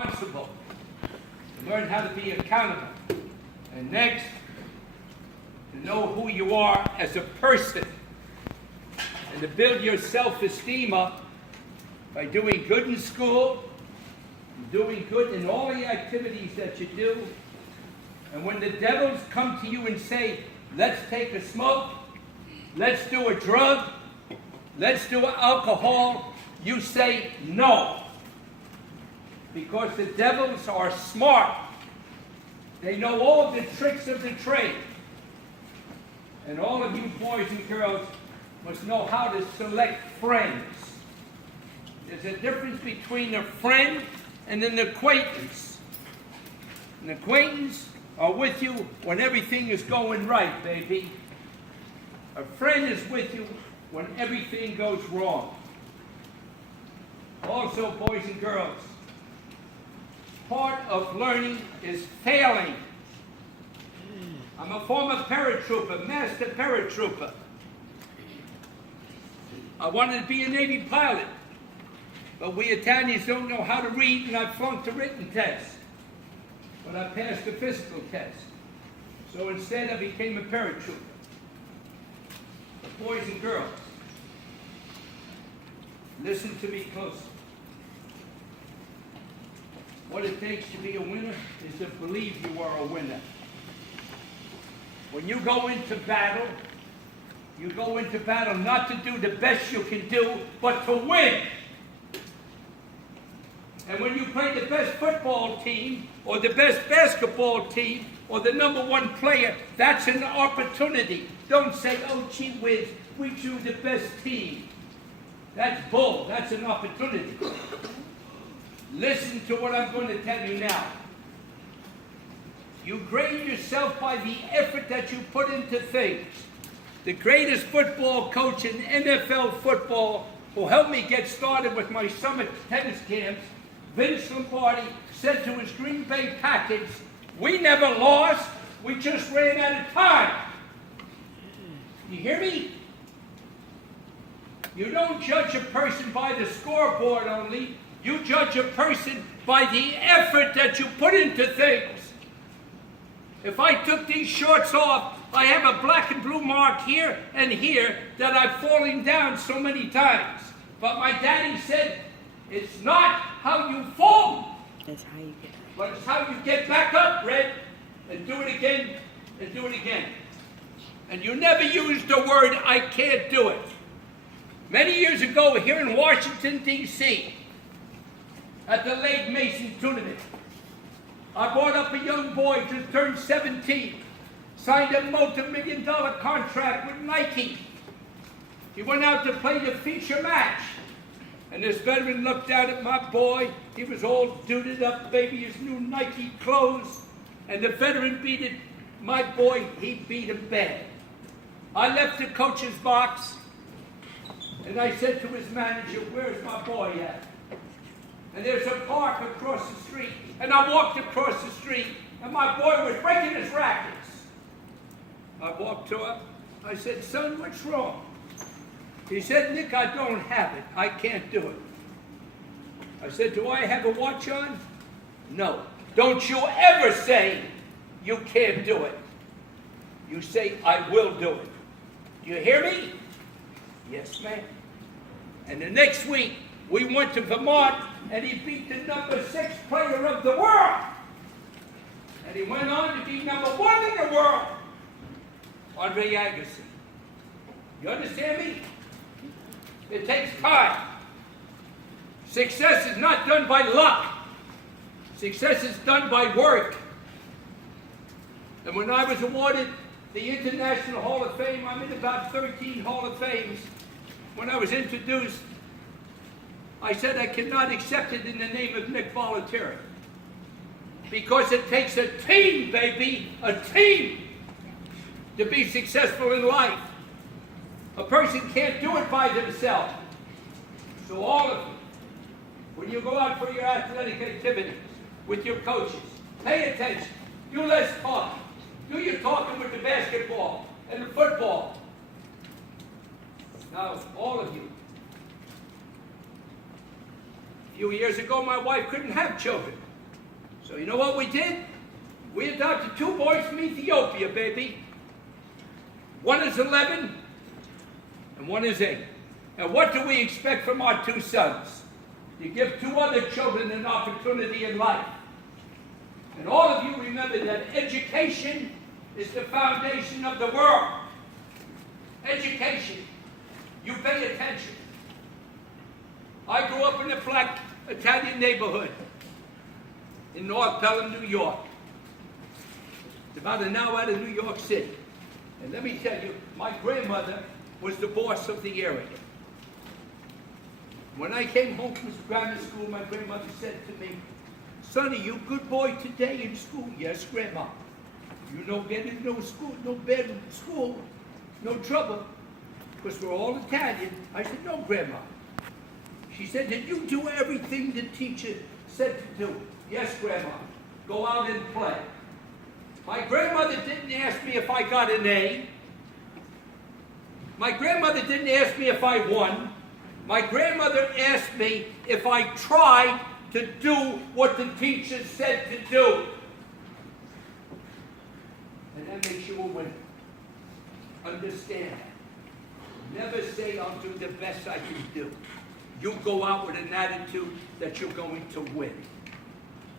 responsible, to learn how to be accountable, and next, to know who you are as a person, and to build your self-esteem up by doing good in school, doing good in all the activities that you do. And when the devils come to you and say, let's take a smoke, let's do a drug, let's do alcohol, you say no. Because the devils are smart. They know all the tricks of the trade. And all of you boys and girls must know how to select friends. There's a difference between a friend and an acquaintance. An acquaintance are with you when everything is going right, baby. A friend is with you when everything goes wrong. Also, boys and girls, part of learning is failing. I'm a former paratrooper, master paratrooper. I wanted to be a Navy pilot, but we Italians don't know how to read, and I flunked the written test. But I passed the physical test. So instead, I became a paratrooper. But boys and girls, listen to me closely. What it takes to be a winner is to believe you are a winner. When you go into battle not to do the best you can do, but to win. And when you play the best football team, or the best basketball team, or the #1 player, that's an opportunity. Don't say, oh, gee whiz, we choose the best team. That's bull. That's an opportunity. Listen to what I'm going to tell you now. You grade yourself by the effort that you put into things. The greatest football coach in NFL football who helped me get started with my summer tennis camps, Vince Lombardi, said to his Green Bay Packers, we never lost, we just ran out of time. You hear me? You don't judge a person by the scoreboard only, you judge a person by the effort that you put into things. If I took these shorts off, I have a black and blue mark here and here that I've fallen down so many times. But my daddy said, it's not how you fall, it's how you get back. but it's how you get back up, Red, and do it again, and do it again. And you never use the word, I can't do it. Many years ago, here in Washington, D.C., at the Lake Mason tournament, I brought up a young boy, just turned 17, signed a multi-million-dollar contract with Nike. He went out to play the feature match. And this veteran looked out at my boy. He was all duded up, baby, his new Nike clothes. And the veteran beat it. My boy, he beat him bad. I left the coach's box, and I said to his manager, where's my boy at? And there's a park across the street. And I walked across the street, and my boy was breaking his rackets. I walked to him. I said, son, what's wrong? He said, Nick, I don't have it. I can't do it. I said, do I have a watch on? No. Don't you ever say you can't do it. You say, I will do it. Do you hear me? Yes, ma'am. And the next week, we went to Vermont, and he beat the #6 player of the world. And he went on to be #1 in the world, Andre Agassi. You understand me? It takes time. Success is not done by luck. Success is done by work. And when I was awarded the International Hall of Fame, I'm in about 13 Hall of Fames. When I was introduced, I said I cannot accept it in the name of Nick Bollettieri. Because it takes a team, baby, a team, to be successful in life. A person can't do it by themselves. So all of you, when you go out for your athletic activities with your coaches, pay attention. Do less talking. Do your talking with the basketball and the football. Now, all of you. A few years ago, my wife couldn't have children. So you know what we did? We adopted 2 boys from Ethiopia, baby. One is 11 and one is 8. And what do we expect from our 2 sons? To give 2 other children an opportunity in life. And all of you remember that education is the foundation of the world. Education. You pay attention. I grew up in a black Italian neighborhood in North Pelham, New York. It's about an hour out of New York City. And let me tell you, my grandmother was the boss of the area. When I came home from grammar school, my grandmother said to me, "Sonny, you good boy today in school?" "Yes, Grandma." "You no get in no school, no bad in school, no trouble, because we're all Italian?" I said, "No, Grandma." She said, "Did you do everything the teacher said to do?" "Yes, Grandma. Go out and play." My grandmother didn't ask me if I got an A. My grandmother didn't ask me if I won. My grandmother asked me if I tried to do what the teacher said to do. And that makes you a winner. Understand that. Never say, "I'll do the best I can do." You go out with an attitude that you're going to win.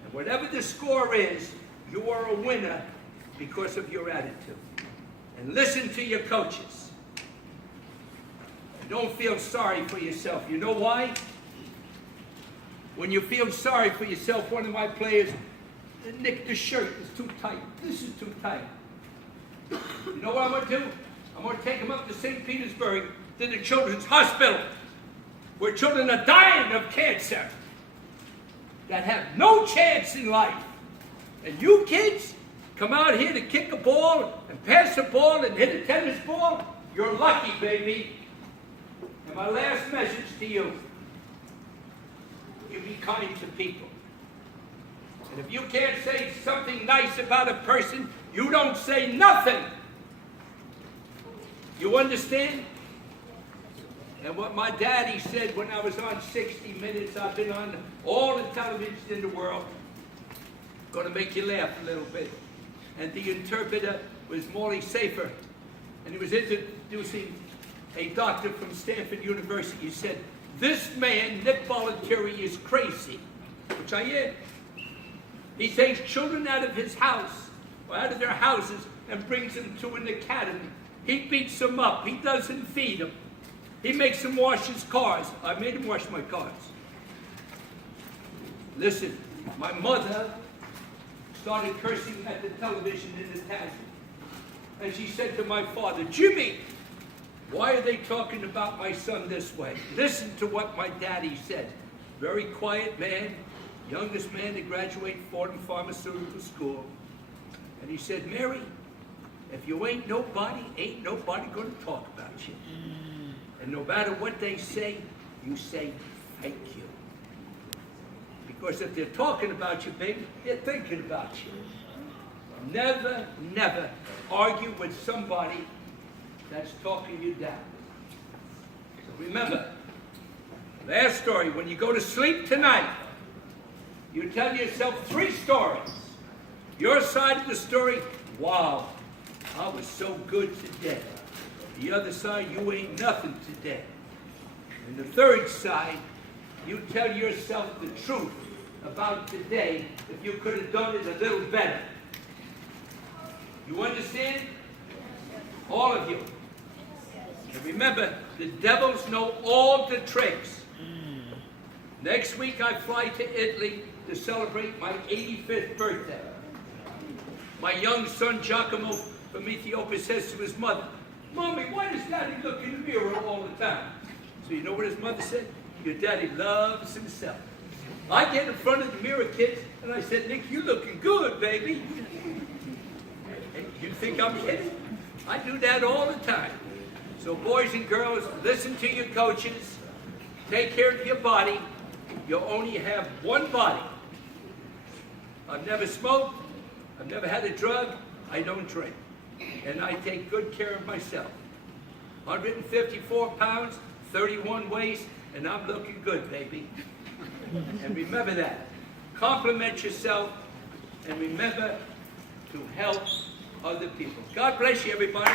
And whatever the score is, you are a winner because of your attitude. And listen to your coaches. And don't feel sorry for yourself. You know why? When you feel sorry for yourself, one of my players, "Nick, the shirt is too tight. This is too tight." You know what I'm going to do? I'm going to take him up to St. Petersburg to the Children's Hospital, where children are dying of cancer that have no chance in life. And you kids come out here to kick a ball and pass a ball and hit a tennis ball? You're lucky, baby. And my last message to you, you be kind to people. And if you can't say something nice about a person, you don't say nothing. You understand? And what my daddy said when I was on 60 Minutes, I've been on all the television in the world, going to make you laugh a little bit. And the interpreter was Morley Safer, and he was introducing a doctor from Stanford University. He said, "This man, Nick Bollettieri, is crazy," which I am. He takes children out of his house, or out of their houses, and brings them to an academy. He beats them up. He doesn't feed them. He makes them wash his cars. I made him wash my cars. Listen, my mother started cursing at the television in Italian. And she said to my father, "Jimmy, why are they talking about my son this way?" Listen to what my daddy said. Very quiet man, youngest man to graduate Fordham Pharmaceutical School. And he said, "Mary, if you ain't nobody going to talk about you. And no matter what they say, you say, thank you. Because if they're talking about you, baby, they're thinking about you." Never, never argue with somebody that's talking you down. So remember, last story, when you go to sleep tonight, you tell yourself 3 stories. Your side of the story, "Wow, I was so good today." The other side, "You ain't nothing today." And the third side, you tell yourself the truth about today if you could have done it a little better. You understand? All of you. And remember, the devils know all the tricks. Next week I fly to Italy to celebrate my 85th birthday. My young son Giacomo from Ethiopia says to his mother, "Mommy, why does Daddy look in the mirror all the time?" So you know what his mother said? "Your daddy loves himself." I get in front of the mirror, kids, and I said, "Nick, you looking good, baby." And you think I'm kidding? I do that all the time. So boys and girls, listen to your coaches. Take care of your body. You only have one body. I've never smoked. I've never had a drug. I don't drink. And I take good care of myself. 154 pounds, 31 waist, and I'm looking good, baby. And remember that. Compliment yourself and remember to help other people. God bless you, everybody.